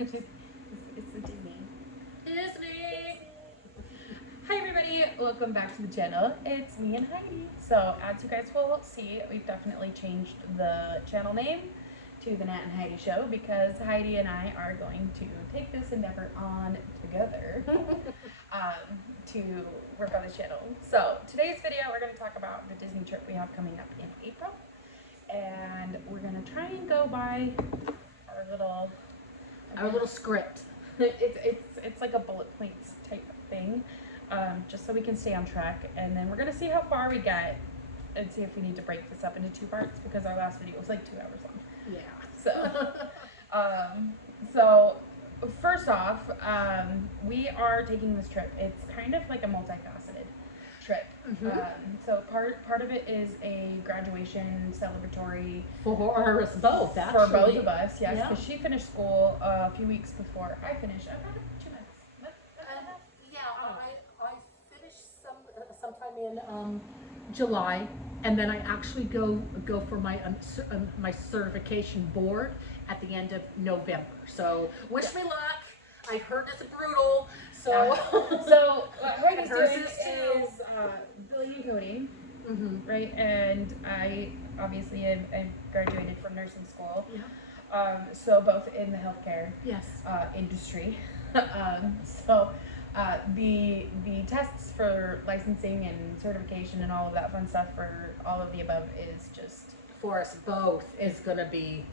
It's the Disney. Hi everybody, welcome back to the channel. It's me and Heidi. So as you guys will see, we've definitely changed the channel name to the Nat and Heidi Show because Heidi and I are going to take this endeavor on together to work on this channel. So today's video we're going to talk about the Disney trip we have coming up in April, and we're going to try and go by our little script. it's like a bullet points type of thing, just so we can stay on track. And then we're gonna see how far we get and see if we need to break this up into two parts because our last video was like 2 hours long. Yeah. So first off, we are taking this trip. It's kind of like a multifaceted trip. So part of it is a graduation celebratory For us both, actually. for both of us, yes, Yeah. because she finished school a few weeks before I finished. About 2 months. I finished sometime in July, and then I actually go for my my certification board at the end of November. So wish me luck. I heard it's brutal. So So what Heidi's hers doing is too. is billing and coding, right? And I obviously I graduated from nursing school, so both in the healthcare Yes. industry. So the tests for licensing and certification and all of that fun stuff for all of the above is just For us both is gonna be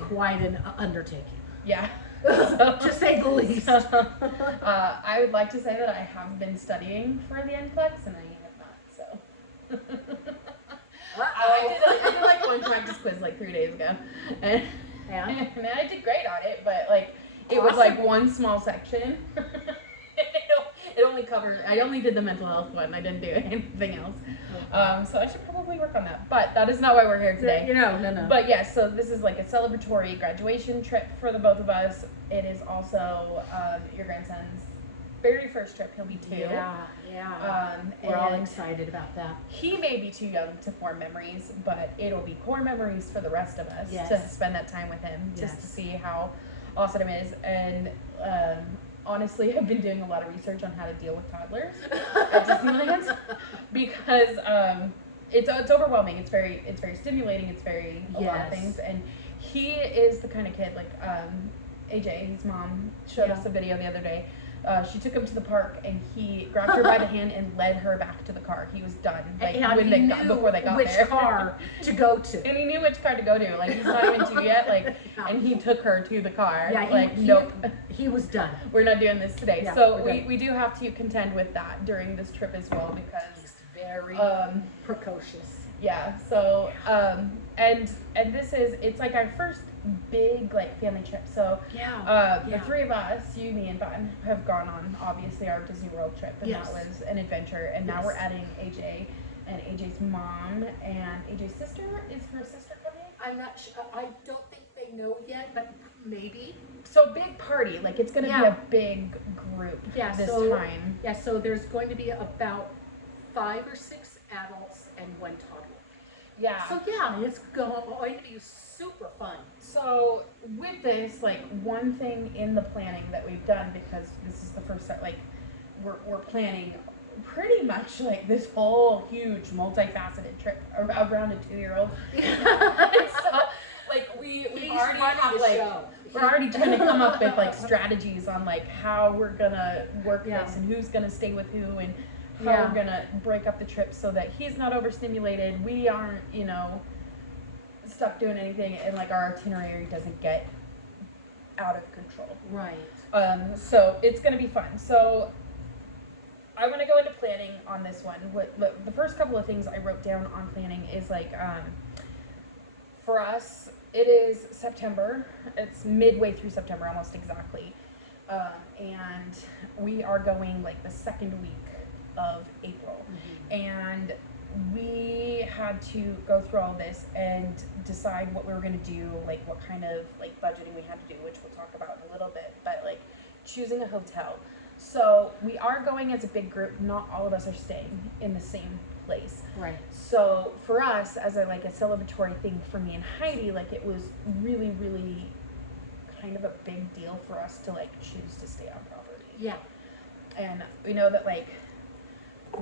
quite an undertaking. yeah. To say the least. I would like to say that I have been studying for the NCLEX and I have not, so. I did like one practice quiz like 3 days ago, and I did great on it, but like it was like one small section. It only covered. I only did the mental health one. I didn't do anything else. So I should probably work on that. But that is not why we're here today. No. But yes, so this is like a celebratory graduation trip for the both of us. It is also your grandson's very first trip. He'll be 2. Yeah. We're all excited about that. He may be too young to form memories, but it'll be core memories for the rest of us Yes. to spend that time with him, just to Yes. see how awesome it is. And honestly, I've been doing a lot of research on how to deal with toddlers at Disneyland because it's overwhelming. It's very stimulating. It's very a lot of things. And he is the kind of kid like AJ, his mom showed us a video the other day. She took him to the park and he grabbed her by the hand and led her back to the car. He was done before they got which there. car to go to. And he knew which car to go to. Like he's not even 2 yet. Like, and he took her to the car. Yeah, nope, he was done. we're not doing this today. Yeah, So we do have to contend with that during this trip as well because He's very precocious. yeah. So and it's like our first big like family trip. So the 3 of us, you, me, and Bun, have gone on obviously our Disney World trip, and that was an adventure. And now we're adding AJ and AJ's mom and AJ's sister. Is her sister coming? I'm not sure. I don't think they know yet, but maybe. So big party, like it's gonna be a big group this time. Yeah, so there's going to be about 5 or 6 adults and 1 toddler. Yeah. So yeah, it's going to be super fun. So with this, like one thing in the planning that we've done, because this is the first start, like we're planning pretty much like this whole huge multifaceted trip around a 2-year-old. So like we already have like we're already trying to come up with like strategies on like how we're gonna work this and who's gonna stay with who and how we're gonna break up the trip so that he's not overstimulated, we aren't, stuck doing anything, and like our itinerary doesn't get out of control. Right. So it's gonna be fun. So I want to go into planning on this one. The first couple of things I wrote down on planning is like for us, it is September. It's midway through September, almost exactly, and we are going like the second week of April, and we had to go through all this and decide what we were going to do, like what kind of like budgeting we had to do, which we'll talk about in a little bit, but like choosing a hotel. So we are going as a big group. Not all of us are staying in the same place. Right. So for us, as a celebratory thing for me and Heidi, like it was really, really kind of a big deal for us to like choose to stay on property. Yeah. And we know that like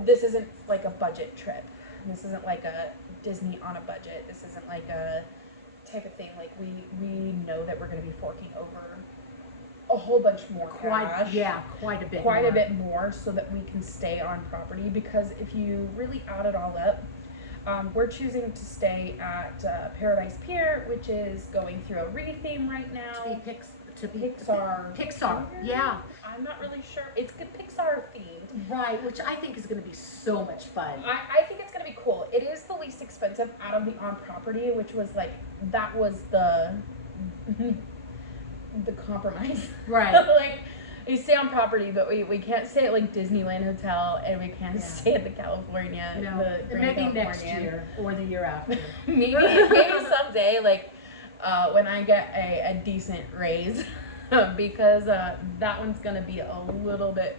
this isn't like a budget trip. This isn't like a Disney on a budget. This isn't like a type of thing. Like we know that we're going to be forking over a whole bunch more cash. Quite a bit. Quite a bit more, so that we can stay on property. Because if you really add it all up, we're choosing to stay at Paradise Pier, which is going through a retheme right now. To be Pixar. Pixar, yeah. I'm not really sure. It's good Pixar themed. Right, which I think is going to be so much fun. I think it's going to be cool. It is the least expensive out of the on property, which was like, that was the compromise. Right. Like, we stay on property, but we can't stay at like Disneyland Hotel, and we can't stay at the California. No, the Grand maybe California. next year or the year after. maybe someday, like when I get a decent raise, because that one's gonna be a little bit.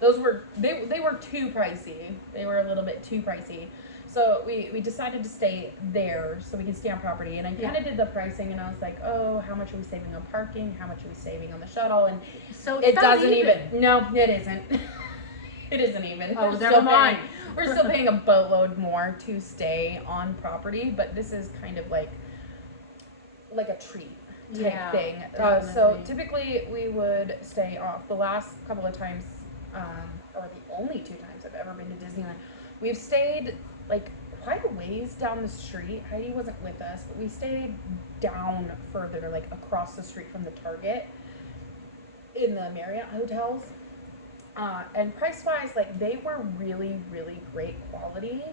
They were too pricey. They were a little bit too pricey. So we decided to stay there so we can stay on property. And I kind of did the pricing, and I was like, oh, how much are we saving on parking? How much are we saving on the shuttle? And So it doesn't even. No, it isn't. It isn't even. Oh, never mind. We're still paying a boatload more to stay on property, but this is kind of like a treat type thing. So typically we would stay off. The last couple of times, or the only 2 times I've ever been to Disneyland, we've stayed like quite a ways down the street. Heidi wasn't with us, but we stayed down further, like across the street from the Target in the Marriott hotels. And price-wise, like they were really, really great quality.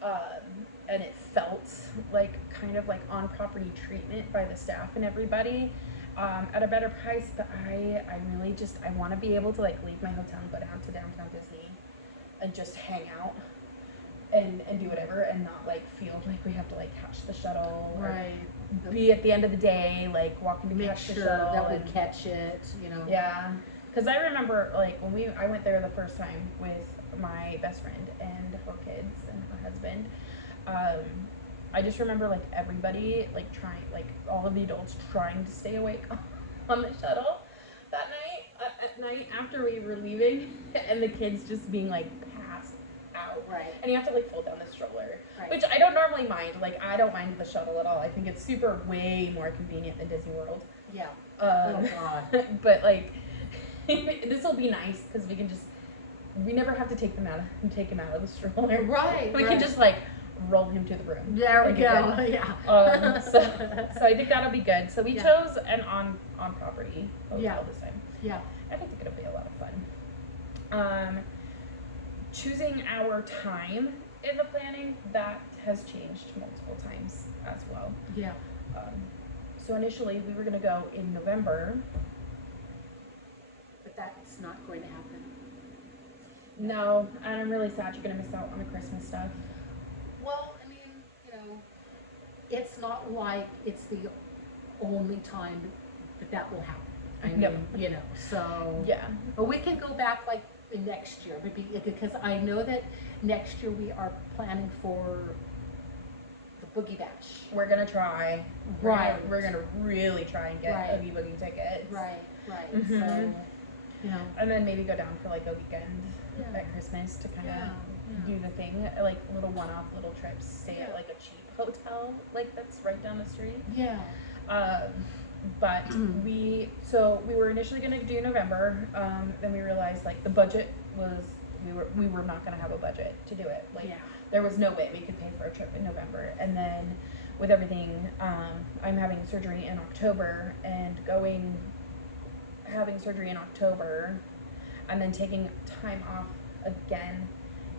And it felt like kind of like on-property treatment by the staff and everybody, at a better price. But I really just, I want to be able to like leave my hotel and go down to downtown Disney and just hang out and do whatever, and not like feel like we have to like catch the shuttle, Right. or be at the end of the day like walking to Make catch the sure shuttle that we and catch it, you know. yeah, because I remember like when I went there the first time with my best friend and her kids and her husband. I just remember like everybody like trying, like all of the adults trying to stay awake on the shuttle that night, at night after we were leaving, and the kids just being like passed out. Right. And you have to like fold down the stroller, Right. which I don't normally mind. Like I don't mind the shuttle at all. I think it's super way more convenient than Disney World. Yeah. Oh God. But like this will be nice because we never have to take him out of the stroller. Right. We can just like roll him to the room. There we Like, go. Yeah. So I think that'll be good. So we chose an on property hotel this time. Yeah. I think it'll be a lot of fun. Choosing our time in the planning, that has changed multiple times as well. Yeah. So initially we were gonna go in November. But that's not going to happen. No, and I'm really sad you're gonna miss out on the Christmas stuff. Well, I mean, you know, it's not like it's the only time that will happen. I mean, No. you know, so. Yeah. But we can go back like next year, because I know that next year we are planning for the Boogie Bash. We're gonna try. Right. We're gonna really try and get Right. Oogie Boogie tickets. Right. Mhm. So, you know. And then maybe go down for like a weekend Yeah. at Christmas to kind of Yeah. do the thing, like little one-off little trips. Stay at Yeah. like a cheap hotel, like that's right down the street. Yeah. But we were initially gonna do November. Then we realized like the budget was we were not gonna have a budget to do it. Like there was no way we could pay for a trip in November. And then with everything, I'm having surgery in October, and having surgery in October, and then taking time off again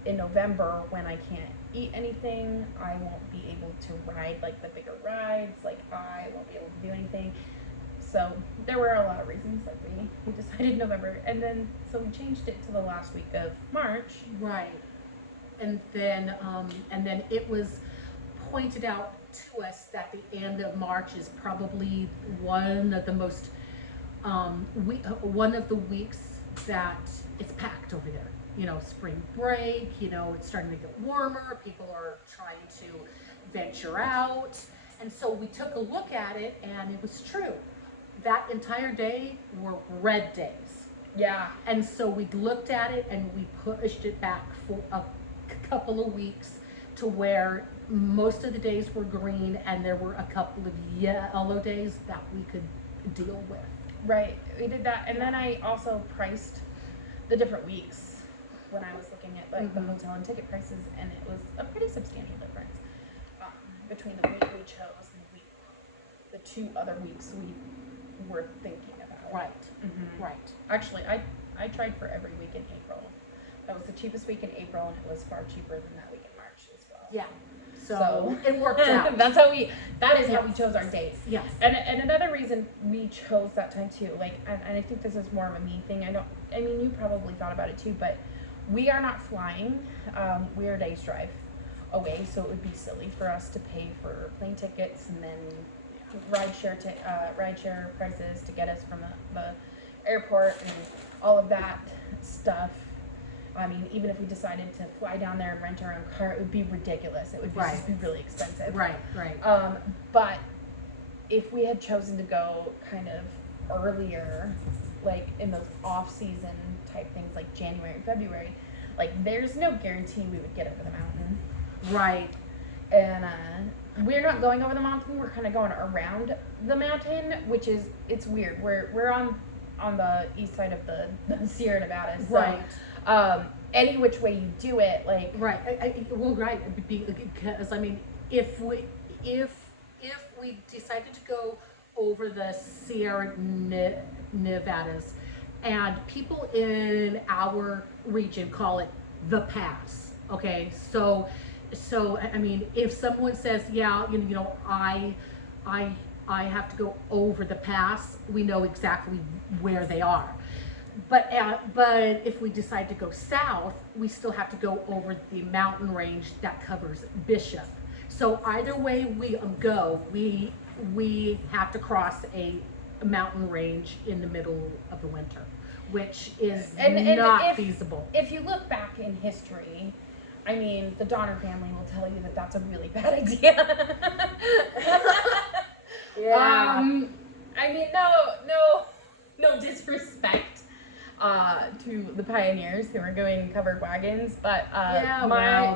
in November when I can't eat anything. I won't be able to ride like the bigger rides. Like I won't be able to do anything. So there were a lot of reasons that we decided November, and then so we changed it to the last week of March. Right. And then it was pointed out to us that the end of March is probably one of the most one of the weeks that it's packed over there. You know, spring break, you know, it's starting to get warmer, people are trying to venture out. And so we took a look at it, and it was true. that entire day were red days. Yeah. And so we looked at it and we pushed it back for a couple of weeks to where most of the days were green and there were a couple of yellow days that we could deal with. Right. We did that. And then I also priced the different weeks when I was looking at like the hotel and ticket prices, and it was a pretty substantial difference between the week we chose and the 2 other weeks we were thinking about. Right. Mm-hmm. Right. Actually, I tried for every week in April. That was the cheapest week in April, and it was far cheaper than that week in March as well. Yeah. So it worked out. That is how we chose our dates. Yes. And another reason we chose that time too, like, and I think this is more of a me thing. I mean, you probably thought about it too, but we are not flying. We are a day's drive away, so it would be silly for us to pay for plane tickets and then rideshare prices to get us from the airport and all of that stuff. I mean, even if we decided to fly down there and rent our own car, it would be ridiculous. It would just be really expensive. Right. But if we had chosen to go kind of earlier, like in those off-season type things, like January and February, like there's no guarantee we would get over the mountain. Right. And we're not going over the mountain. We're kind of going around the mountain, which is, it's weird. We're on the east side of the Sierra Nevada. So, Right. Any which way you do it, like right. Right. Because I mean, if we decided to go over the Sierra Nevadas, and people in our region call it the pass. Okay, so I mean, if someone says, yeah, you know, I have to go over the pass, we know exactly where they are. But if we decide to go south, we still have to go over the mountain range that covers Bishop. So either way we go, we have to cross a mountain range in the middle of the winter, which is not feasible. If you look back in history, I mean, the Donner family will tell you that that's a really bad idea. Yeah. I mean, no disrespect to the pioneers who were going covered wagons, but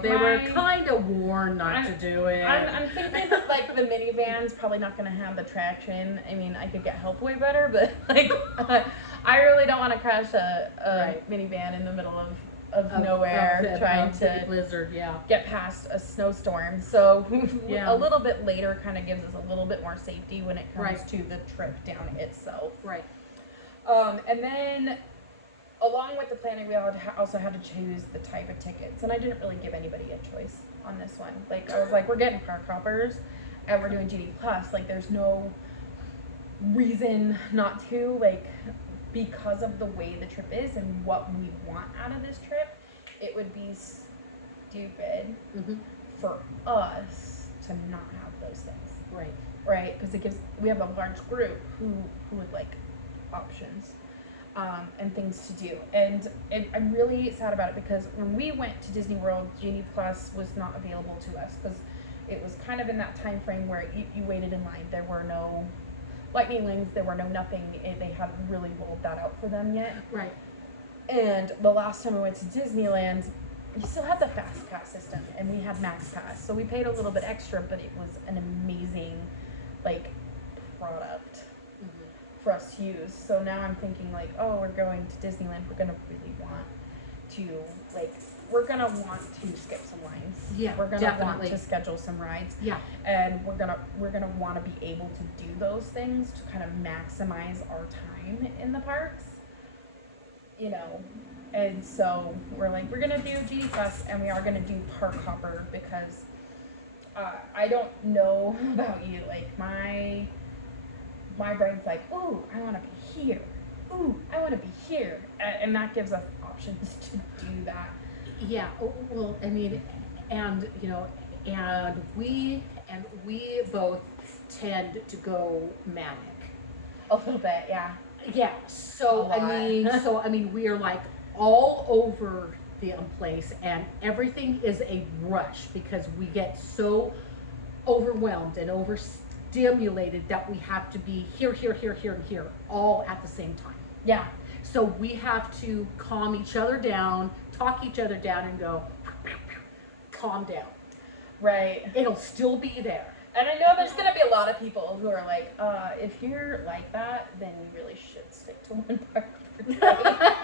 they were kind of warned not to do it. I'm thinking that like the minivan's probably not going to have the traction. I mean, I could get help way better, but like I really don't want to crash a minivan in the middle of nowhere trying to blizzard, get past a snowstorm. So a little bit later kind of gives us a little bit more safety when it comes to the trip down itself. Right. And then along with the planning, we also had to choose the type of tickets, and I didn't really give anybody a choice on this one. Like, I was like, we're getting park hoppers, and we're doing GD Plus. Like, there's no reason not to, like, because of the way the trip is and what we want out of this trip. It would be stupid for us to not have those things. Right? Because we have a large group who would like options. And things to do, and I'm really sad about it because when we went to Disney World, Genie Plus was not available to us because it was kind of in that time frame where you waited in line. There were no lightning lanes, there were no nothing. They hadn't really rolled that out for them yet. Right. And the last time we went to Disneyland, you still had the Fast Pass system, and we had Max Pass, so we paid a little bit extra, but it was an amazing, like, product for us to use. So now I'm thinking like, oh, we're going to Disneyland, we're gonna really want to skip some lines. Yeah, we're gonna definitely want to schedule some rides. Yeah. And we're gonna want to be able to do those things to kind of maximize our time in the parks. You know, and so we're like, we're gonna do GD Plus, and we are gonna do Park Hopper because I don't know about you, like my brain's like, ooh, I want to be here. Ooh, I want to be here. And that gives us options to do that. Yeah, well, I mean, and, you know, and we both tend to go manic. A little bit, yeah. Yeah, so I mean, we are like all over the place, and everything is a rush because we get so overwhelmed and overstimulated stimulated that we have to be here, here, here, here, and here, all at the same time. Yeah. So we have to calm each other down, talk each other down, and go, calm down. Right. It'll still be there. And I know there's going to be a lot of people who are like, if you're like that, then you really should stick to one part per day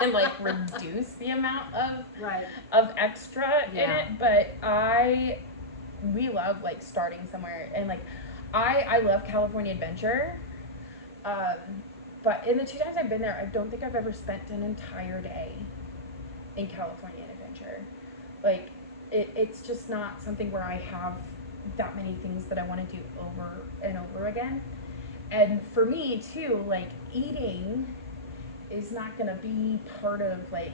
and like reduce the amount of extra in it. But we love like starting somewhere, and like I love California Adventure. But in the 2 times I've been there, I don't think I've ever spent an entire day in California Adventure. Like it's just not something where I have that many things that I want to do over and over again. And for me too, like eating is not gonna be part of like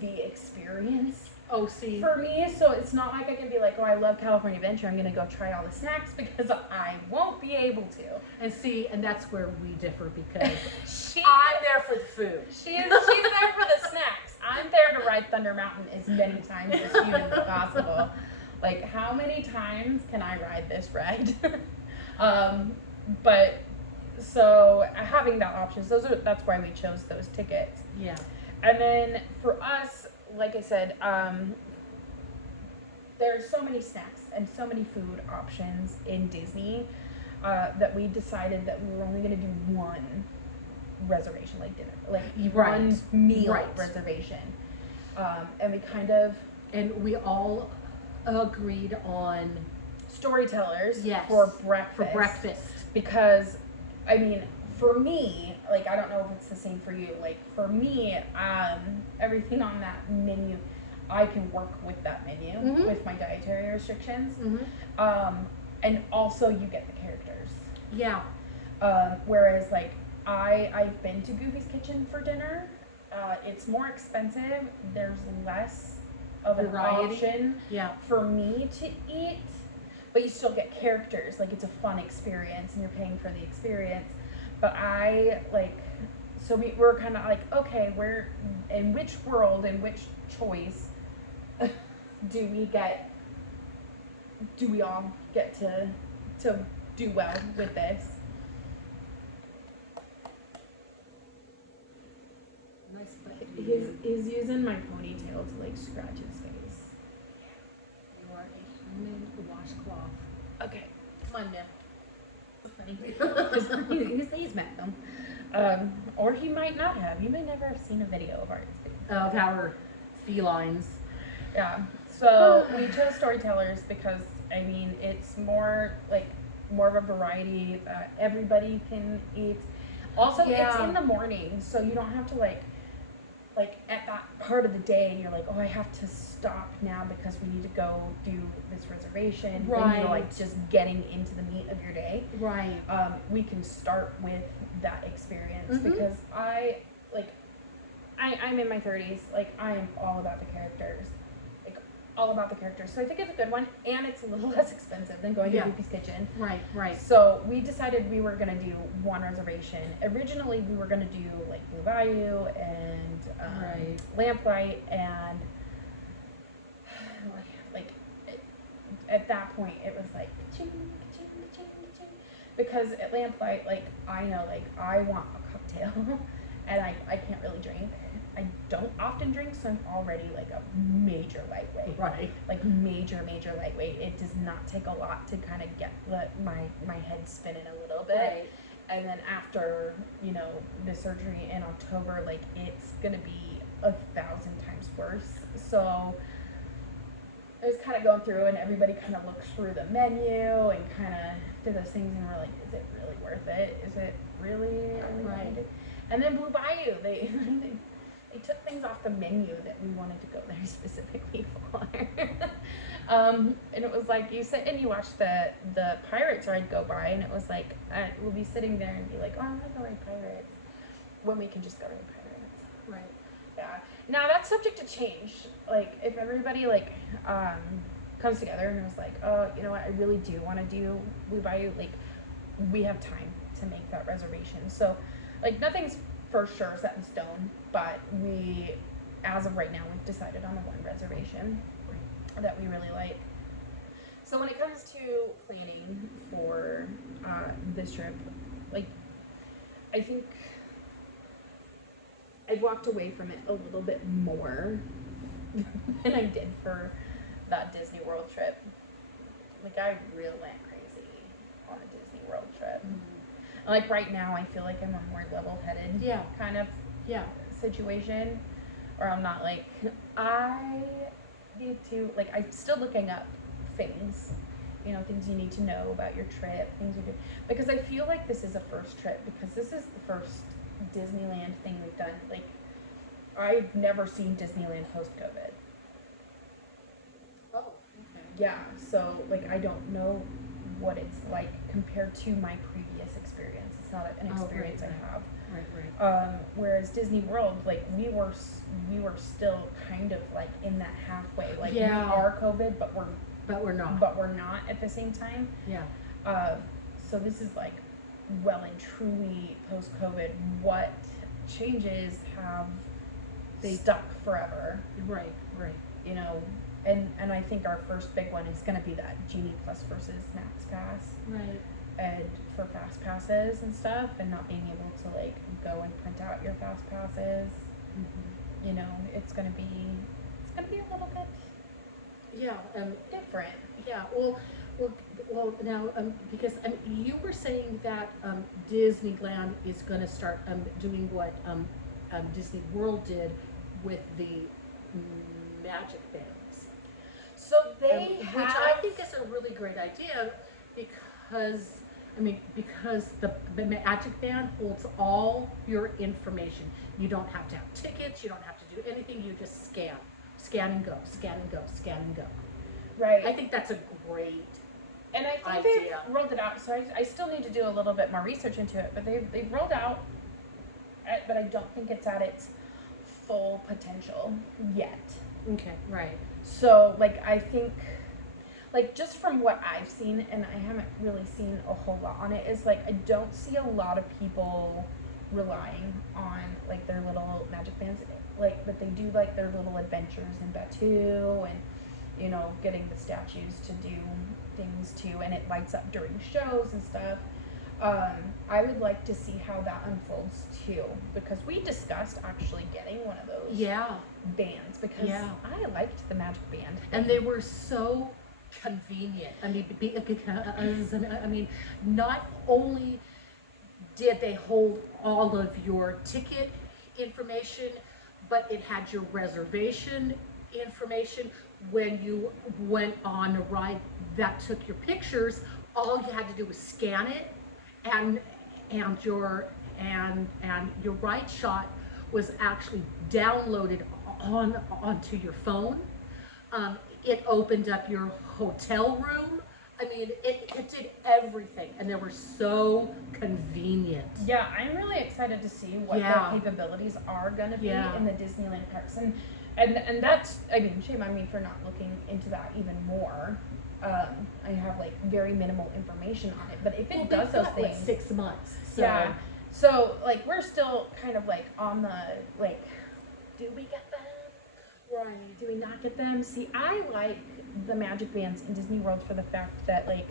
the experience. Oh, see. For me, so it's not like I can be like, oh, I love California Adventure, I'm gonna go try all the snacks, because I won't be able to. And see, and that's where we differ, because I'm there for the food. She's there for the snacks. I'm there to ride Thunder Mountain as many times as humanly possible. Like, how many times can I ride this ride? But so having that option, that's why we chose those tickets. Yeah. And then for us, like I said, there's so many snacks and so many food options in Disney that we decided that we were only going to do one reservation, like dinner, like one meal reservation. And we kind of... And we all agreed on storytellers for breakfast. Because, I mean, for me, like, I don't know if it's the same for you. Like, for me, everything on that menu, I can work with that menu with my dietary restrictions. And also you get the characters. Yeah. Whereas, like, I've been to Goofy's Kitchen for dinner. It's more expensive. There's less of an option for me to eat. But you still get characters. Like, it's a fun experience, and you're paying for the experience. But so we're kind of like, okay, in which world, in which choice do we all get to do well with this? Nice. He's using my ponytail to like scratch his face. You are a human washcloth. Okay, come on now. He's met them. Or he might not have. You may never have seen a video of ours. Of our felines. Yeah. So we chose storytellers because, I mean, it's more of a variety that everybody can eat. Also, it's in the morning, so you don't have to like at that part of the day, you're like, oh, I have to stop now because we need to go do this reservation. Right. Then you're like just getting into the meat of your day. Right. We can start with that experience because I'm in my 30s. Like, I am all about the characters. All about the characters. So I think it's a good one, and it's a little less expensive than going to Goofy's Kitchen. Right. So we decided we were going to do one reservation. Originally, we were going to do like Blue Bayou and Lamplight, and like at that point it was like ka-ching, ka-ching, ka-ching, ka-ching. Because at Lamplight, like, I know, like, I want a cocktail and I can't really drink. I don't often drink, so I'm already like a major lightweight. Right. Like major lightweight. It does not take a lot to kind of get my head spinning a little bit. Right. And then after, the surgery in October, like, it's gonna be 1,000 times worse. So I was kind of going through, and everybody kind of looked through the menu and kind of did those things, and we're like, is it really worth it? Is it really? Right. And then Blue Bayou, they took things off the menu that we wanted to go there specifically for. And it was like, you sit and you watch the Pirates ride go by, and it was like, we'll be sitting there and be like, oh, I want to go ride Pirates, when we can just go ride Pirates. Right. Yeah. Now that's subject to change. Like, if everybody comes together and was like, oh, you know what, I really do want to do Blue Bayou, like, we have time to make that reservation. So, like, nothing's for sure set in stone, but as of right now, we've decided on the one reservation that we really like. So when it comes to planning for this trip, like I think I walked away from it a little bit more than I did for that Disney World trip. Like I really went crazy on a Disney World trip. Like right now, I feel like I'm a more level-headed kind of situation, or I'm not like I need to like I'm still looking up things, things you need to know about your trip, things you do, because I feel like this is a first trip because this is the first Disneyland thing we've done. Like I've never seen Disneyland post-COVID. Oh, okay. Yeah, so like I don't know what it's like compared to my previous experience. It's not an experience I have. Right. Whereas Disney World, like we were still kind of like in that halfway. Like we are COVID, but we're not at the same time. Yeah. So this is like well and truly post COVID. What changes have they stuck forever? Right. And I think our first big one is going to be that Genie Plus versus Max Pass. Right. And for fast passes and stuff, and not being able to like go and print out your fast passes. It's gonna be a little bit different. Yeah. Well. Now, because you were saying that Disneyland is going to start doing what Disney World did with the magic bands. So they which I think is a really great idea because the magic band holds all your information. You don't have to have tickets. You don't have to do anything. You just scan and go. Right. I think that's a great and I think idea. They've rolled it out. So I still need to do a little bit more research into it. But they've rolled out, but I don't think it's at its full potential yet. Okay. Right. So like I think. Like just from what I've seen, and I haven't really seen a whole lot on it, is like I don't see a lot of people relying on like their little magic bands, like but they do like their little adventures in Batu and getting the statues to do things too, and it lights up during shows and stuff. I would like to see how that unfolds too, because we discussed actually getting one of those bands because I liked the magic band and they were so convenient. Because not only did they hold all of your ticket information, but it had your reservation information. When you went on a ride that took your pictures, all you had to do was scan it, and your ride shot was actually downloaded onto your phone. It opened up your hotel room. It did everything, and they were so convenient. Yeah, I'm really excited to see what their capabilities are going to be in the Disneyland parks, and that's shame on me for not looking into that even more. I have like very minimal information on it, but if it does those things, 6 months. So like we're still kind of like on the like, do we get them? Right. Do we not get them? See, I like the magic bands in Disney World for the fact that like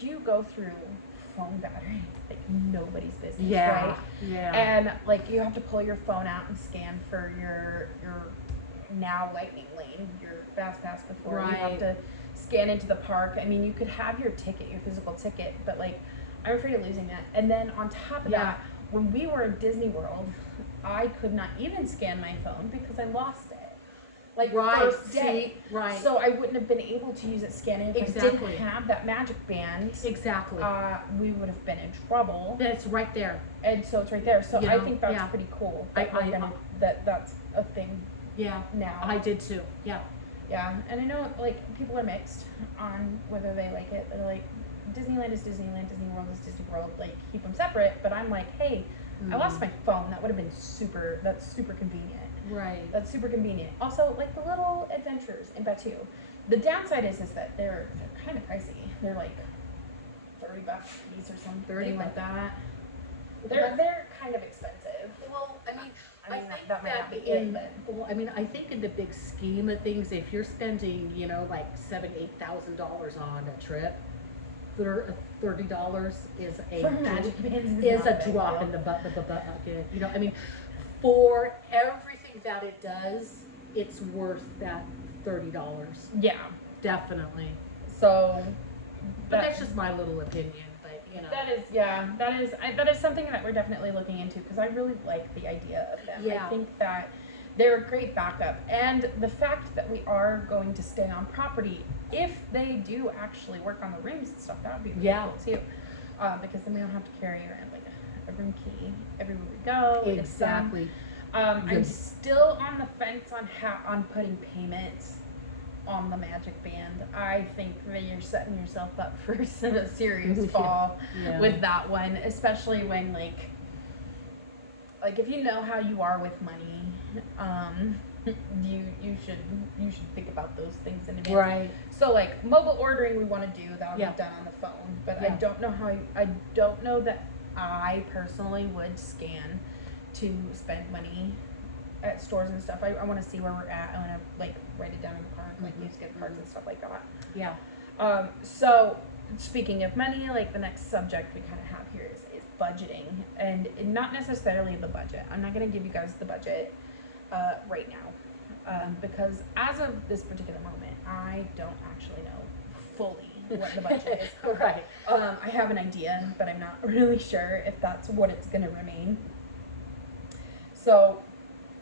you go through phone battery like nobody's business, right? Yeah. And like you have to pull your phone out and scan for your now Lightning Lane, your fast pass before you have to scan into the park. You could have your ticket, your physical ticket, but like I'm afraid of losing that. And then on top of that, when we were at Disney World, I could not even scan my phone because I lost it. Like first day. So I wouldn't have been able to use it scanning if I didn't have that magic band. Exactly. We would have been in trouble. Then it's right there. And so it's right there. So I think that's pretty cool. That's a thing. Yeah. Now. I did too. Yeah. Yeah. And I know like people are mixed on whether they like it. They're like, Disneyland is Disneyland, Disney World is Disney World, like keep them separate. But I'm like, hey, I lost my phone. That would have been that's super convenient. Right. That's super convenient. Also, like the little adventures in Batu. The downside is that they're kind of pricey. They're like $30 a piece or something like that. They're kind of expensive. Well, I mean, think that might not be in, it, but. well, I mean, I think in the big scheme of things, if you're spending, you know, like $7,000-8,000 on a trip, $30 is For Magic Bands is not a big drop deal. in the bucket. You know, I mean, for everything that it does, it's worth that $30. Yeah. Definitely. So. But that's just my little opinion. But you know, That is something that we're definitely looking into because I really like the idea of them. Yeah. I think that they're a great backup, and the fact that we are going to stay on property, if they do actually work on the rooms and stuff, that would be really Yeah. cool too. Because then we don't have to carry around like a room key everywhere we go. exactly. I'm Good. still on the fence on putting payments on the Magic Band. I think that you're setting yourself up for a serious fall Yeah. with that one, especially when like if you know how you are with money, you should think about those things in advance. Right. So like mobile ordering, we want to do that'll Yeah. be done on the phone, but Yeah. I don't know that I personally would scan to spend money at stores and stuff. I want to see where we're at. I want to like write it down in the card, like Mhm. use gift cards and stuff like that. Yeah. So speaking of money, like the next subject we kind of have here is budgeting, and not necessarily the budget. I'm not going to give you guys the budget right now because as of this particular moment, I don't actually know fully what the budget is. Right. I have an idea, but I'm not really sure if that's what it's going to remain. So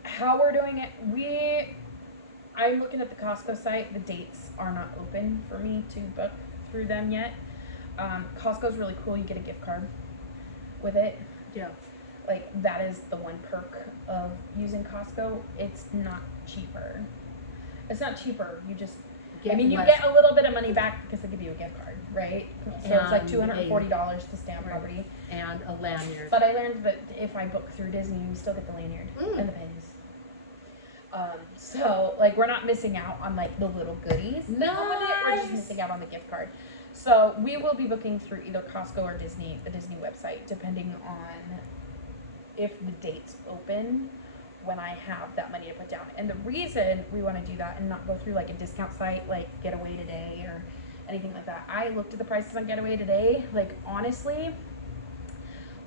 how we're doing it, I'm looking at the Costco site. The dates are not open for me to book through them yet. Costco's really cool. You get a gift card with it. Yeah. Like that is the one perk of using Costco. It's not cheaper. It's not cheaper. You just, Get you less- get a little bit of money back because they give you a gift card, right? So it's like And $240 to stay on Right. property. and a lanyard. But I learned that if I book through Disney, we still get the lanyard and the pins. So like we're not missing out on like the little goodies. that come with it. We're just Nice. missing out on the gift card. So we will be booking through either Costco or Disney, the Disney website, depending on if the date's open when I have that money to put down. And the reason we want to do that and not go through like a discount site like Getaway Today or anything like that. I looked at the prices on Getaway Today. Like honestly,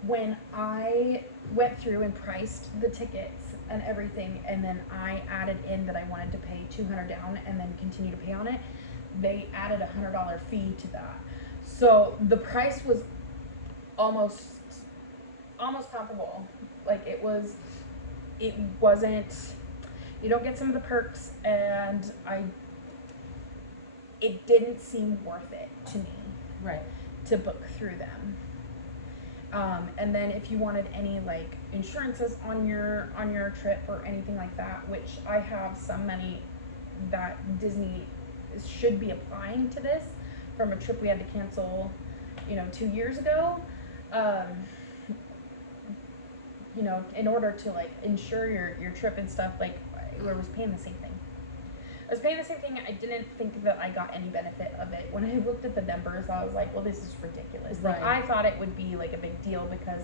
when I went through and priced the tickets and everything, and then I added in that I wanted to pay $200 down and then continue to pay on it, they added a $100 fee to that. So the price was almost comparable. Like it wasn't, you don't get some of the perks, and it didn't seem worth it to me Right. to book through them. And then if you wanted any like insurances on your trip or anything like that, which I have some money that Disney should be applying to this from a trip we had to cancel, 2 years ago. In order to like insure your trip and stuff, like I was paying the same thing. I didn't think that I got any benefit of it. When I looked at the numbers, I was like, well, this is ridiculous. Like, Right. I thought it would be like a big deal because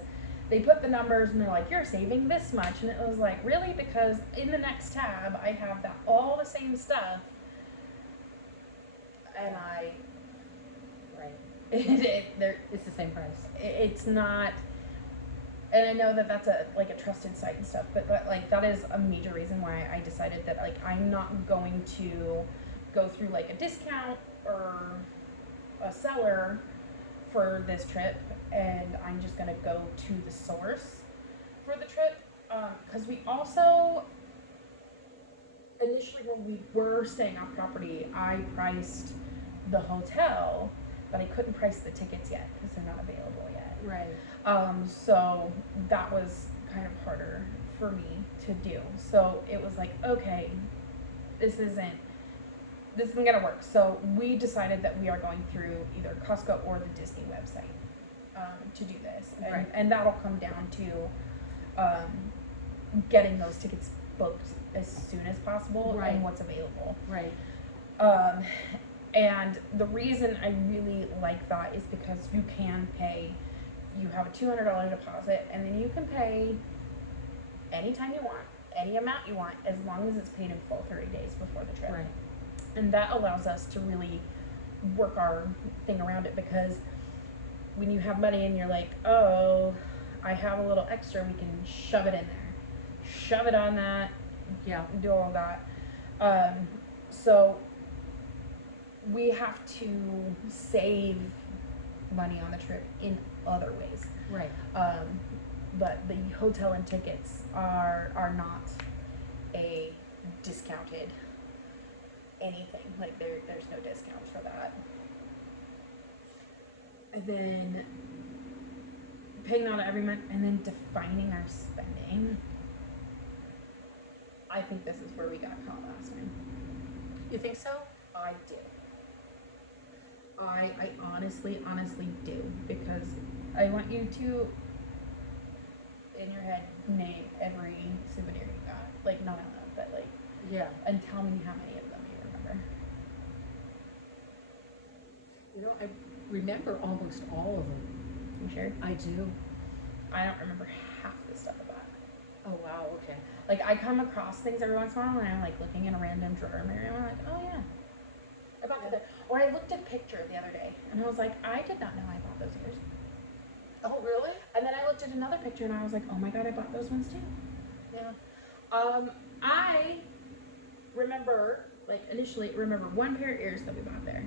they put the numbers and they're like, you're saving this much. And it was like, really? Because in the next tab, I have all the same stuff. And Right. it's the same price. it's not, and I know that that's a trusted site and stuff, but like that is a major reason why I decided that like I'm not going to go through like a discount or a seller for this trip, and I'm just gonna go to the source for the trip, because we also initially when we were staying off property, I priced the hotel, but I couldn't price the tickets yet because they're not available yet. Right. So that was kind of harder for me to do. So it was like, okay, this isn't gonna work. So we decided that we are going through either Costco or the Disney website to do this, Right. and that'll come down to getting those tickets booked as soon as possible Right. and what's available. Right. And the reason I really like that is because you can pay, you have a $200 deposit, and then you can pay anytime you want, any amount you want, as long as it's paid in full 30 days before the trip. Right. And that allows us to really work our thing around it, because when you have money and you're like, oh, I have a little extra, we can shove it in there. Shove it on that, Yeah. do all that. So we have to save money on the trip in other ways. Right. But the hotel and tickets are not a discounted anything. Like there's no discount for that. And then paying on it every month, and then defining our spending. I think this is where we got caught last time. You think so? I do. I honestly do, because I want you to, in your head, name every souvenir you got. Like, not out loud, but like, Yeah. and tell me how many of them you remember. You know, I remember almost all of them. You sure? I do. I don't remember half the stuff I bought. Oh, wow, okay. Like, I come across things every once in a while, and I'm like looking in a random drawer in my room, and I'm like, oh yeah, I bought that. Or I looked at a picture the other day, and I was like, I did not know I bought those ears. Oh, really? And then I looked at another picture, and I was like, oh my god, I bought those ones too. Yeah. I remember, like, initially remember one pair of ears that we bought there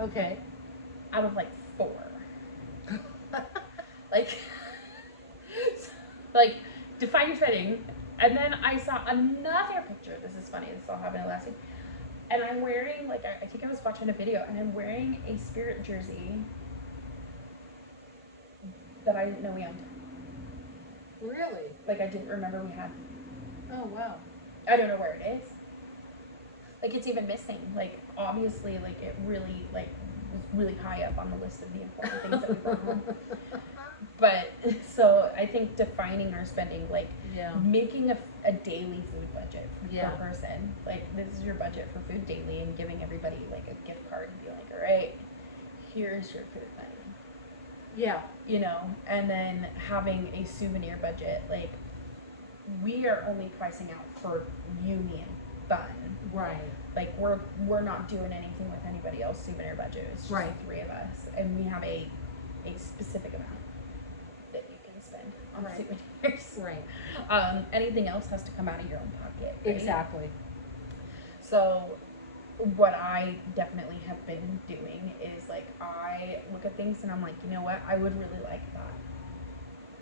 Okay. out of like 4. like, like, define your fitting. And then I saw another picture. This is funny. This all happened last week. And I'm wearing, like, I think I was watching a video, and I'm wearing a Spirit jersey that I didn't know we owned. Really? Like, I didn't remember we had. Oh, wow. I don't know where it is. Like, it's even missing. Like, obviously, like, it really, like, was really high up on the list of the important things that we brought home. But, so, I think defining our spending, like, Yeah. making a daily food budget Yeah. per person. Like, this is your budget for food daily, and giving everybody, like, a gift card and being like, all right, here's your food money. Yeah. You know, and then having a souvenir budget. Like, we are only pricing out for you, me, and Bun. Right. Like, we're not doing anything with anybody else's souvenir budget. It's just Right. the 3 of us, and we have a specific amount that you can spend on Right. souvenirs. Right. Anything else has to come out of your own pocket. Right? Exactly. So, what I definitely have been doing is, like, I look at things and I'm like, you know what, I would really like that.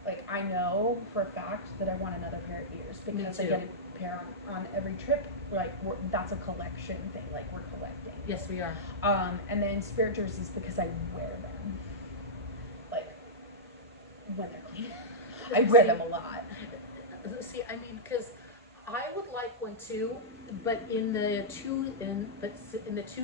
Like, I know for a fact that I want another pair of ears, because I too. get a pair on every trip. Like, that's a collection thing. Like, we're collecting. Yes, we are. And then Spirit jerseys, because I wear them. Like, when they're clean. I wear them a lot. See, I mean, because I would like one too, but in the 2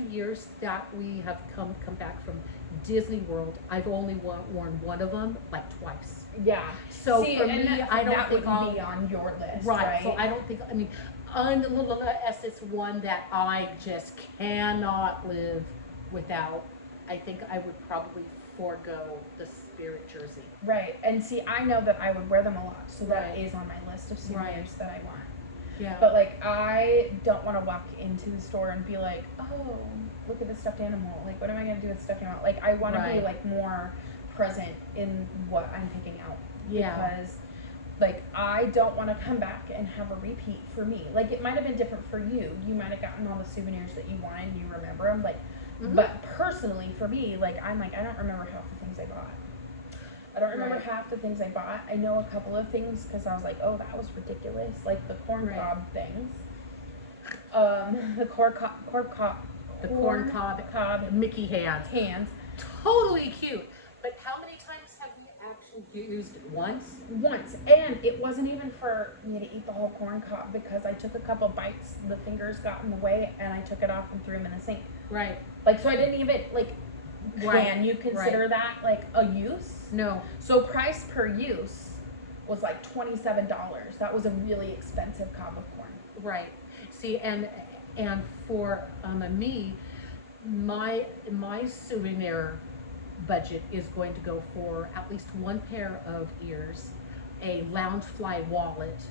years that we have come back from Disney World, I've only worn one of them like twice. Yeah. So See, for and me, that, I don't that think would be on your list, right. So I don't think. I mean, unless it's one that I just cannot live without. I think I would probably forego the Spirit jersey. Right. And see, I know that I would wear them a lot, so that Right. is on my list of souvenirs Right. that I want. Yeah. But, like, I don't want to walk into the store and be like, oh, look at the stuffed animal. Like, what am I going to do with stuffed animal? Like, I want to be, Right. like, more present in what I'm picking out. Yeah. Because, like, I don't want to come back and have a repeat for me. Like, it might have been different for you. You might have gotten all the souvenirs that you wanted and you remember them. Like, Mhm. but personally, for me, like, I'm like, I don't remember half the things I bought. I don't remember Right. half the things I bought. I know a couple of things because I was like, oh, that was ridiculous. Like the corn Right. cob things. The corn cob Mickey hands. hands. Totally cute. But how many times have you actually used it? Once? Once. And it wasn't even for me to eat the whole corn cob, because I took a couple bites, the fingers got in the way, and I took it off and threw them in the sink. Right. Like, so I didn't even, like, Right. can you consider that, like, a use? No. So price per use was like $27. That was a really expensive cob of corn. Right. See, and for me, my souvenir budget is going to go for at least one pair of ears, a Loungefly wallet,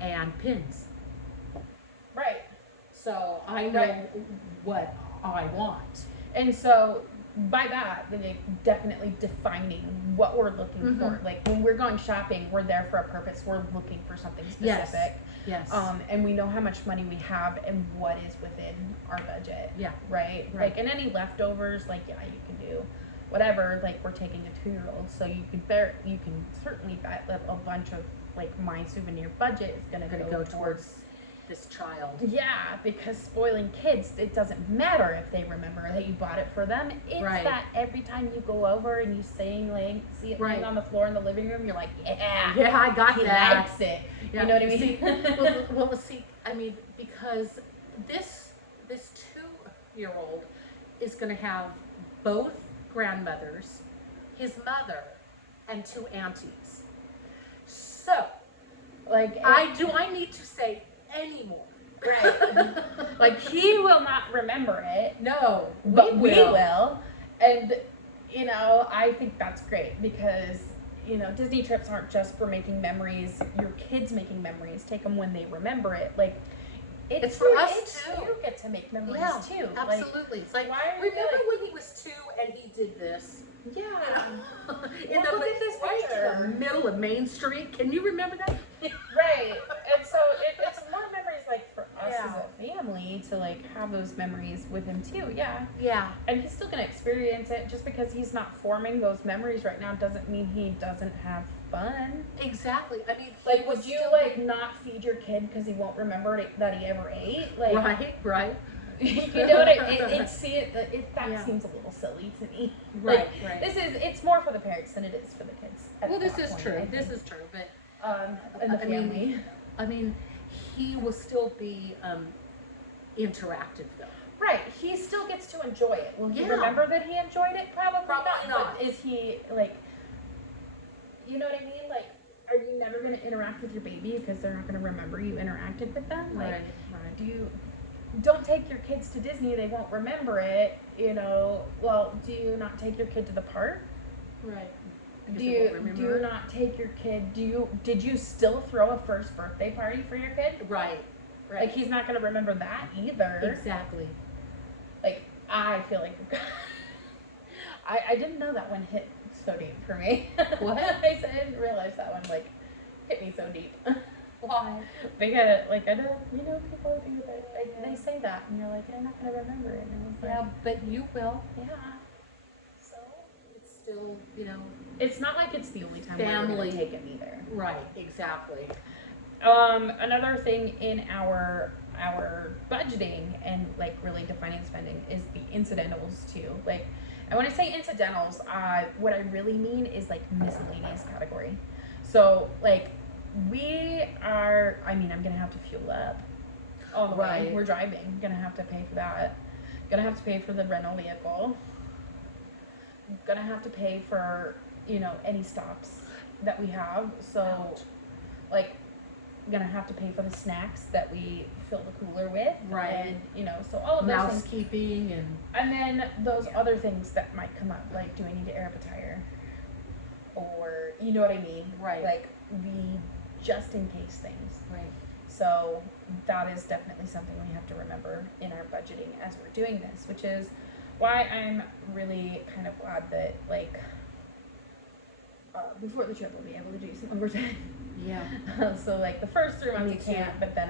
and pins. Right. So I know Right. what I want. And so by that, like definitely defining what we're looking for. Mhm. Like when we're going shopping, we're there for a purpose. We're looking for something Yes. specific. Yes. And we know how much money we have and what is within our budget. Yeah. Right? Right. Like, and any leftovers, like, yeah, you can do whatever. Like, we're taking a 2-year-old, so you can certainly bet that a bunch of, like, my souvenir budget is going to go towards this child. yeah, because spoiling kids, it doesn't matter if they remember that you bought it for them. It's Right. that every time you go over and you see it laying Right. on the floor in the living room, you're like, yeah, Yeah, I got he that. likes it. Yeah. You know what I mean? See, well, see, I mean, because this 2-year-old is going to have both grandmothers, his mother, and 2 aunties. So, Like, I need to say any more? right. Like, he will not remember it, No, but we will. And, you know, I think that's great because, you know, Disney trips aren't just for making memories, your kids making memories. Take them when they remember it. Like, It's for us too. You get to make memories Yeah, too. absolutely. It's like, why are we remember like- when he was 2 and he did this? Yeah. In Well, look at this right picture. in the middle of Main Street. Can you remember that? Right. And so it's more memories like for us Yeah. as a family to like have those memories with him too. Yeah. Yeah. And he's still gonna experience it. Just because he's not forming those memories right now doesn't mean he doesn't have fun. Exactly. I mean, Like, would you like not feed your kid because he won't remember that he ever ate? Like, right. you know what that Yeah. seems a little silly to me. Right, Like, right. it's more for the parents than it is for the kids. Well, this is true. This is true, but and the I mean, family. I mean, he will still be interactive though. Right, he still gets to enjoy it. Will he Yeah. remember that he enjoyed it? Probably Probably not. But is he like, you know what I mean? Like, are you never going to interact with your baby because they're not going to remember you interacted with them? Like, Right. don't take your kids to Disney, they won't remember it, you know. Well, do you not take your kid to the park? Right. Do you not take your kid? Did you still throw a first birthday party for your kid? Right. Right. Like, he's not going to remember that either. Exactly. Like, I feel like I didn't know that one hit so deep for me. What? I didn't realize that one like hit me so deep. Why? Because like I know, you know, people do that. They say that, and you're like, I'm not gonna remember it. And I was Yeah, like, but you will. yeah. So it's still, you know. It's not like it's the only time we're Family. gonna take him either. Right. Exactly. Another thing in our budgeting and like really defining spending is the incidentals too. Like, and when I say incidentals, what I really mean is like miscellaneous category. So like I'm gonna have to fuel up all the way. Right. We're driving. Gonna have to pay for that. Gonna have to pay for the rental vehicle. Gonna have to pay for, you know, any stops that we have. So Ouch. like, gonna have to pay for the snacks that we fill the cooler with. Right. And, you know, so all of those things. Mousekeeping And then those Yeah. other things that might come up, like, do I need to air up a tire? Or, you know what I mean? Right. Like, the just in case things. right. So that is definitely something we have to remember in our budgeting as we're doing this, which is why I'm really kind of glad that, like, before the trip we'll be able to do some overtime. Yeah. So like the first 3 months Me you too. can't, but then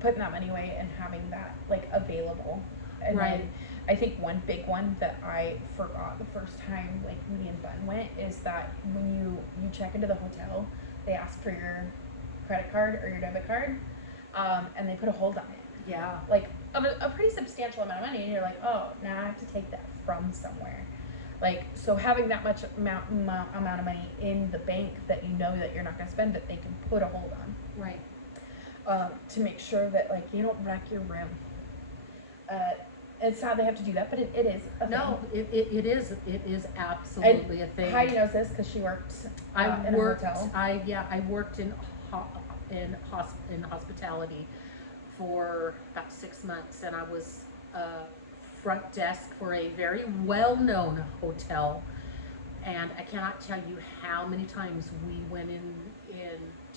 putting that money away and having that like available. And Right. then I think one big one that I forgot the first time like me and Bun went is that when you check into the hotel, they ask for your credit card or your debit card, and they put a hold on it. Yeah. Like a pretty substantial amount of money, and you're like, oh, now I have to take that from somewhere. Like, so having that much amount of money in the bank that you know that you're not going to spend it, they can put a hold on, Right. to make sure that like you don't wreck your room. It's sad they have to do that, but it is a No, thing. it is absolutely a thing. Heidi knows this because she worked I in worked. a hotel. I worked in hospitality for about 6 months, and I was front desk for a very well-known hotel. And I cannot tell you how many times we went in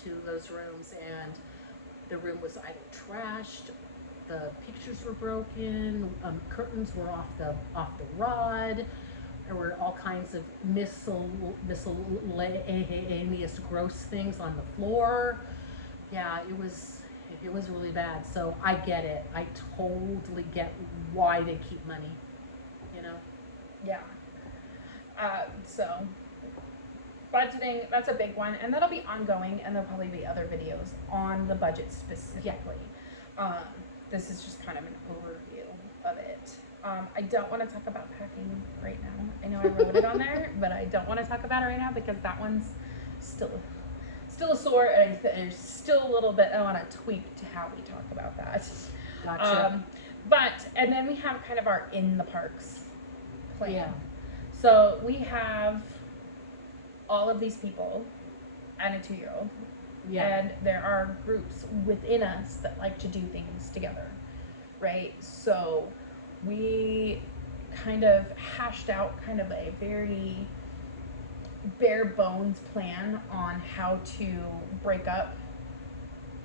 into those rooms, and the room was either trashed, the pictures were broken, curtains were off the rod. There were all kinds of miscellaneous gross things on the floor. Yeah, it was really bad. So I get it. I totally get why they keep money. You know. Yeah. So budgeting, that's a big one, and that'll be ongoing, and there'll probably be other videos on the budget specifically. This is just kind of an overview of it. I don't want to talk about packing right now. I know I wrote it on there, but I don't want to talk about it right now because that one's still a sore, and there's still a little bit I want to tweak to how we talk about that. Gotcha. And then we have kind of our in the parks plan. Yeah. So we have all of these people and a 2-year-old. Yeah. And there are groups within us that like to do things together, right? So we kind of hashed out kind of a very bare bones plan on how to break up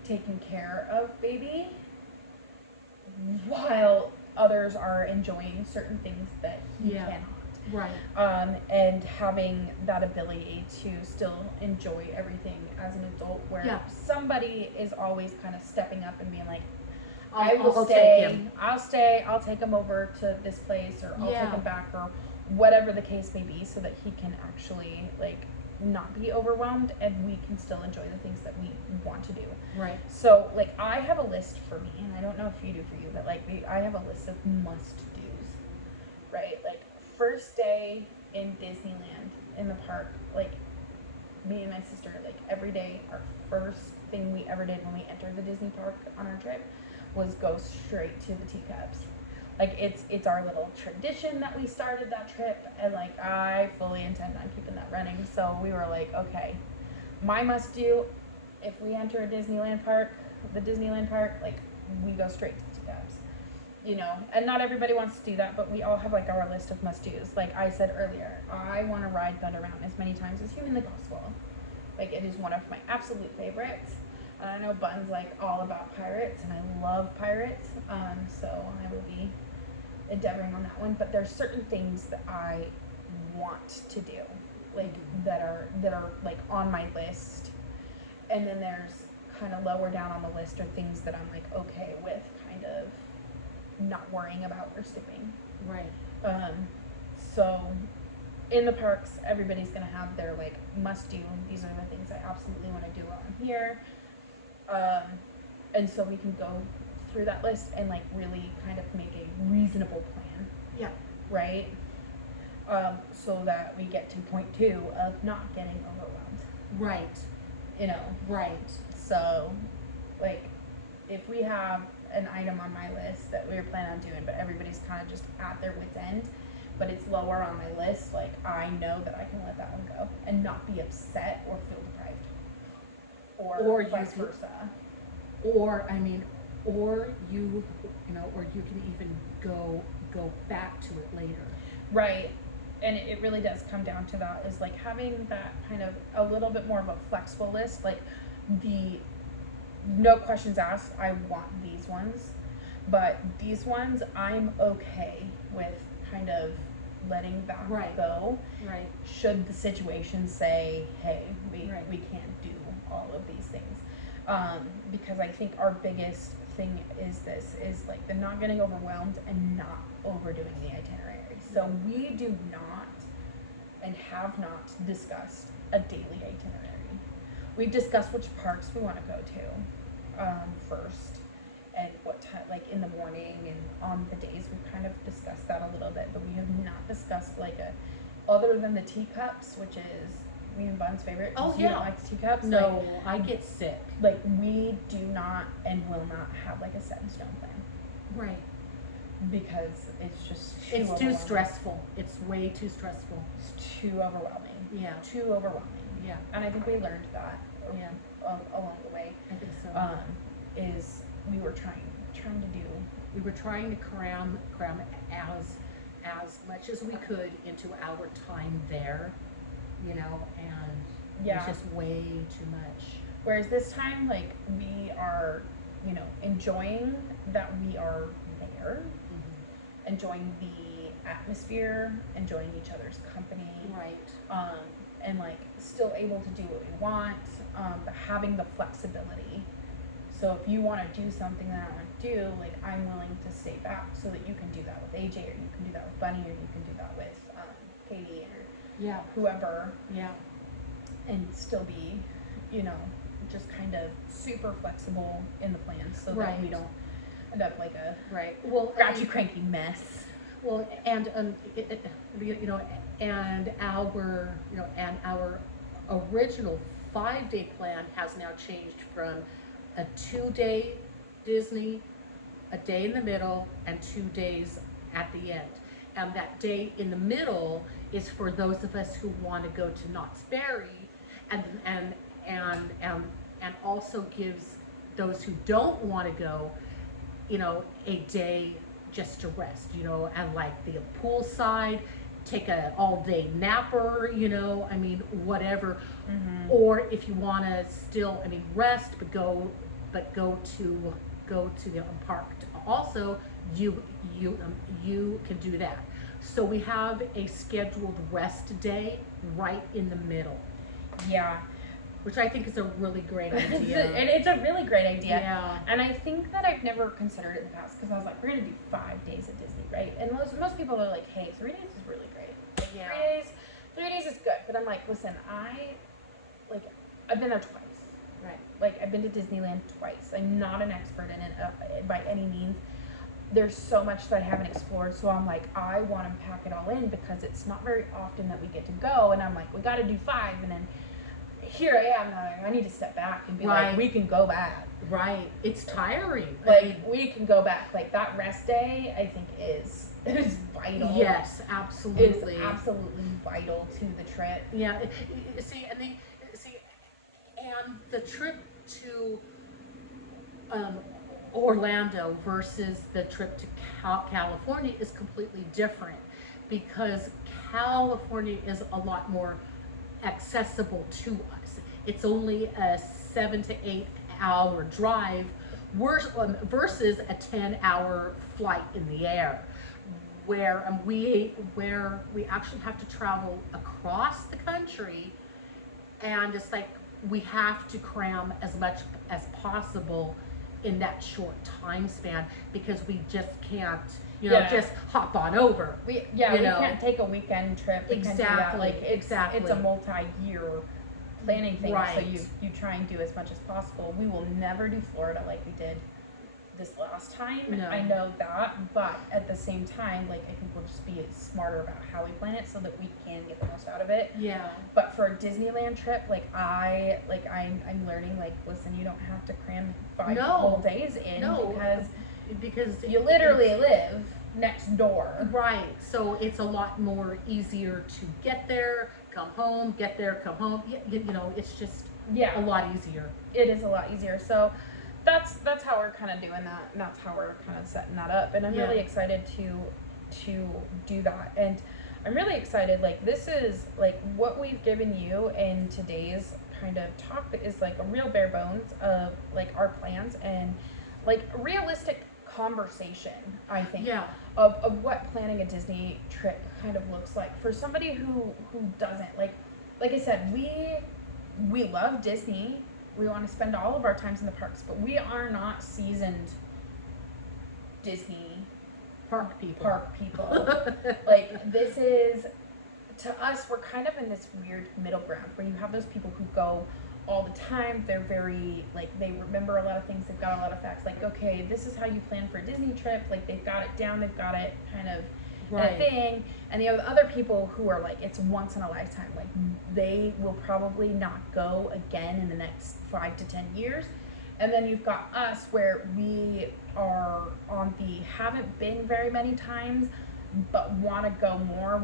taking care of baby while others are enjoying certain things that he Yeah. cannot. Right. And having that ability to still enjoy everything as an adult, where Yeah. somebody is always kind of stepping up and being like, I'll I'll stay, I'll take him over to this place, or I'll take Yeah. him back, or whatever the case may be, so that he can actually like not be overwhelmed and we can still enjoy the things that we want to do. Right. So like I have a list for me, and I don't know if you do for you, but like I have a list of must do's, right? Like first day in Disneyland in the park, like me and my sister, like every day, our first thing we ever did when we entered the Disney park on our trip was go straight to the teacups. Like it's our little tradition that we started that trip, and like I fully intend on keeping that running. So we were like, okay, my must do if we enter a Disneyland park, the Disneyland park, like we go straight to the teacups. You know, and not everybody wants to do that, but we all have like our list of must do's. Like I said earlier, I want to ride Thunder Mountain as many times as humanly possible. Like it is one of my absolute favorites. And I know Bun's like all about pirates, and I love pirates. So I will be endeavoring on that one. But there's certain things that I want to do, like that are like on my list. And then there's kind of lower down on the list are things that I'm like okay with, kind of not worrying about or skipping. Right. So in the parks, everybody's gonna have their like must do. These are the things I absolutely want to do while I'm here. And so we can go through that list and like really kind of make a reasonable plan. Yeah. Right. So that we get to point 2 of not getting overwhelmed. Right. You know. Right. So, like, if we have an item on my list that we were planning on doing, but everybody's kind of just at their wit's end, but it's lower on my list, like, I know that I can let that one go and not be upset or feel deprived. Or vice versa. Or you can even go back to it later. Right. And it really does come down to that, is like having that kind of a little bit more of a flexible list, like the no questions asked, I want these ones, but these ones I'm okay with kind of letting that go. Right. Should the situation say, hey, we can't do all of these things. Because I think our biggest thing is like the not getting overwhelmed and not overdoing the itinerary. So we do not and have not discussed a daily itinerary. We've discussed which parks we want to go to first, and what time, like in the morning and on the days. We've kind of discussed that a little bit, but we have not discussed like other than the teacups, which is me and Bun's favorite. Oh You yeah. don't like teacups? No, I get sick. Like we do not and will not have like a set in stone plan. Right. Because it's just it's too stressful. It's way too stressful. It's too overwhelming. Yeah. Too overwhelming. Yeah. And I think we learned that. Yeah. Along the way. I think so. Is we were trying to do. We were trying to cram as much as we could into our time there, you know, and it was just way too much. Whereas this time, like, we are, you know, enjoying that we are there, enjoying the atmosphere, enjoying each other's company, Right. um, and like still able to do what we want, but having the flexibility. So if you want to do something that I don't want to do, like I'm willing to stay back so that you can do that with AJ, or you can do that with Bunny, or you can do that with Katie, or Yeah. whoever, Yeah. and still be, you know, just kind of super flexible in the plans so that we Right. don't end up like a Right. Well, grouchy, cranky mess. well, and you know, and our original 5-day plan has now changed from a 2-day Disney, a day in the middle, and 2 days at the end. And that day in the middle is for those of us who want to go to Knott's Berry, and and and and and also gives those who don't want to go, you know, a day just to rest, you know, and like the poolside, take a all day napper, you know, I mean, whatever. Mm-hmm. Or if you want to still, I mean, rest, but go to the park also, you can do that. So we have a scheduled rest day right in the middle, Yeah. which I think is a really great And idea. it's a really great idea. Yeah. And I think that I've never considered it in the past because I was like, we're going to do 5 days at Disney, right? And most people are like, hey, 3 days is really great. Like, Yeah. 3 days is good. But I'm like, listen, I've been there twice. Right. Like, I've been to Disneyland twice. I'm not an expert in it by any means. There's so much that I haven't explored, so I'm like, I want to pack it all in because it's not very often that we get to go. And I'm like, we got to do 5, and then here I am. I need to step back and be like, we can go back. Right. It's tiring. Like, we can go back. Like, that rest day, I think is vital. Yes, absolutely. It's absolutely vital to the trip. Yeah. See, and the trip to Orlando versus the trip to California is completely different, because California is a lot more accessible to us. It's only a 7 to 8 hour drive versus a 10-hour flight in the air, where we actually have to travel across the country, and it's like we have to cram as much as possible in that short time span, because we just can't, just hop on over. We can't take a weekend trip. We can't do that. Like, it's a multi-year planning thing. Right. So you try and do as much as possible. We will never do Florida like we did this last time. No. I know that, but at the same time, like, I think we'll just be smarter about how we plan it so that we can get the most out of it. Yeah. But for a Disneyland trip, I'm learning, like, listen, you don't have to cram 5 whole days in, because you literally live next door. Right. So it's a lot more easier to get there, come home, get there, come home. It's just a lot easier. It is a lot easier. So that's how we're kind of doing that, and that's how we're kind of setting that up. And I'm really excited to do that. And I'm really excited, like, this is like what we've given you in today's kind of talk is like a real bare bones of like our plans and like a realistic conversation, I think, of what planning a Disney trip kind of looks like for somebody who doesn't like I said, we love Disney. We want to spend all of our times in the parks, but we are not seasoned Disney park people. Like, this is, to us, we're kind of in this weird middle ground where you have those people who go all the time. They're very, like, they remember a lot of things. They've got a lot of facts. Like, okay, this is how you plan for a Disney trip. Like, they've got it down. They've got it kind of a thing. And the other people who are like, it's once in a lifetime. Like, they will probably not go again in the next 5 to 10 years. And then you've got us, where we are on the haven't been very many times, but want to go more.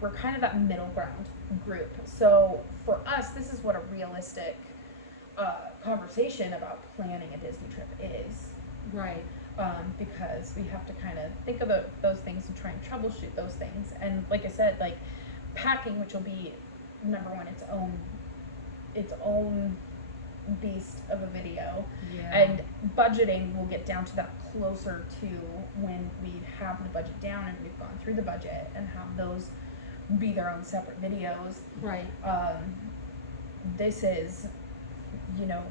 We're kind of that middle ground group. So for us, this is what a realistic conversation about planning a Disney trip is. Right. Because we have to kind of think of those things and try and troubleshoot those things. And like I said, like, packing, which will be number one, its own beast of a video. Yeah. And budgeting will get down to that closer to when we have the budget down and we've gone through the budget and have those be their own separate videos. Right. This is, you know,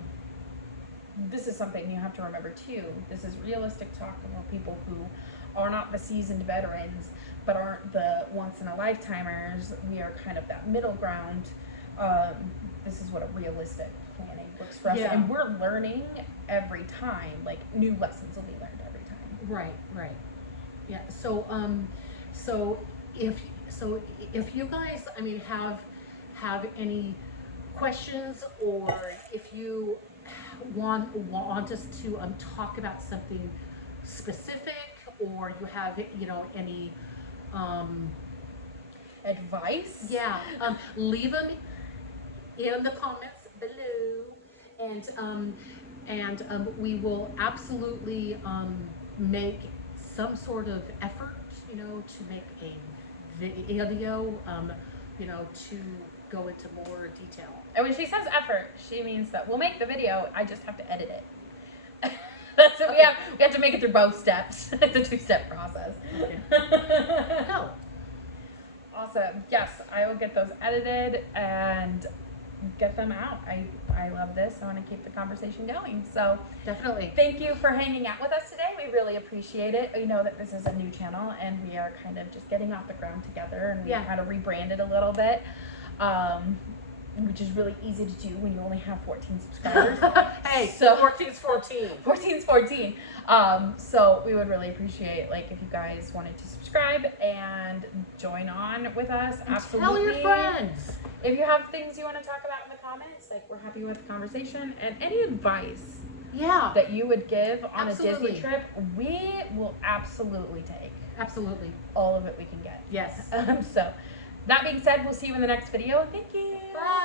this is something you have to remember too. This is realistic talk about people who are not the seasoned veterans, but aren't the once in a lifetimers. We are kind of that middle ground. This is what a realistic planning looks for us, Yeah. and we're learning every time. Like new lessons will be learned every time. Right, right. Yeah. So if you guys, I mean, have any questions, or if you want us to talk about something specific, or you have, you know, any Advice? yeah, leave them in the comments below, and we will absolutely make some sort of effort, you know, to make a video, you know, to go into more detail. And when she says effort, she means that we'll make the video. I just have to edit it. That's what we have. We have to make it through both steps. It's a 2-step process. Okay. No. Awesome. Yes, I will get those edited and get them out. I love this. I want to keep the conversation going. So Definitely. thank you for hanging out with us today. We really appreciate it. We know that this is a new channel and we are kind of just getting off the ground together, and we Yeah. kind of rebranded a little bit, which is really easy to do when you only have 14 subscribers. Hey, So- 14's 14. 14's 14. So we would really appreciate, like, if you guys wanted to subscribe and join on with us. And Absolutely. tell your friends. If you have things you want to talk about in the comments, like, we're happy with the conversation, and any advice Yeah. that you would give on Absolutely. a Disney trip, we will absolutely take Absolutely. all of it we can get. Yes. So that being said, we'll see you in the next video. Thank you. Bye.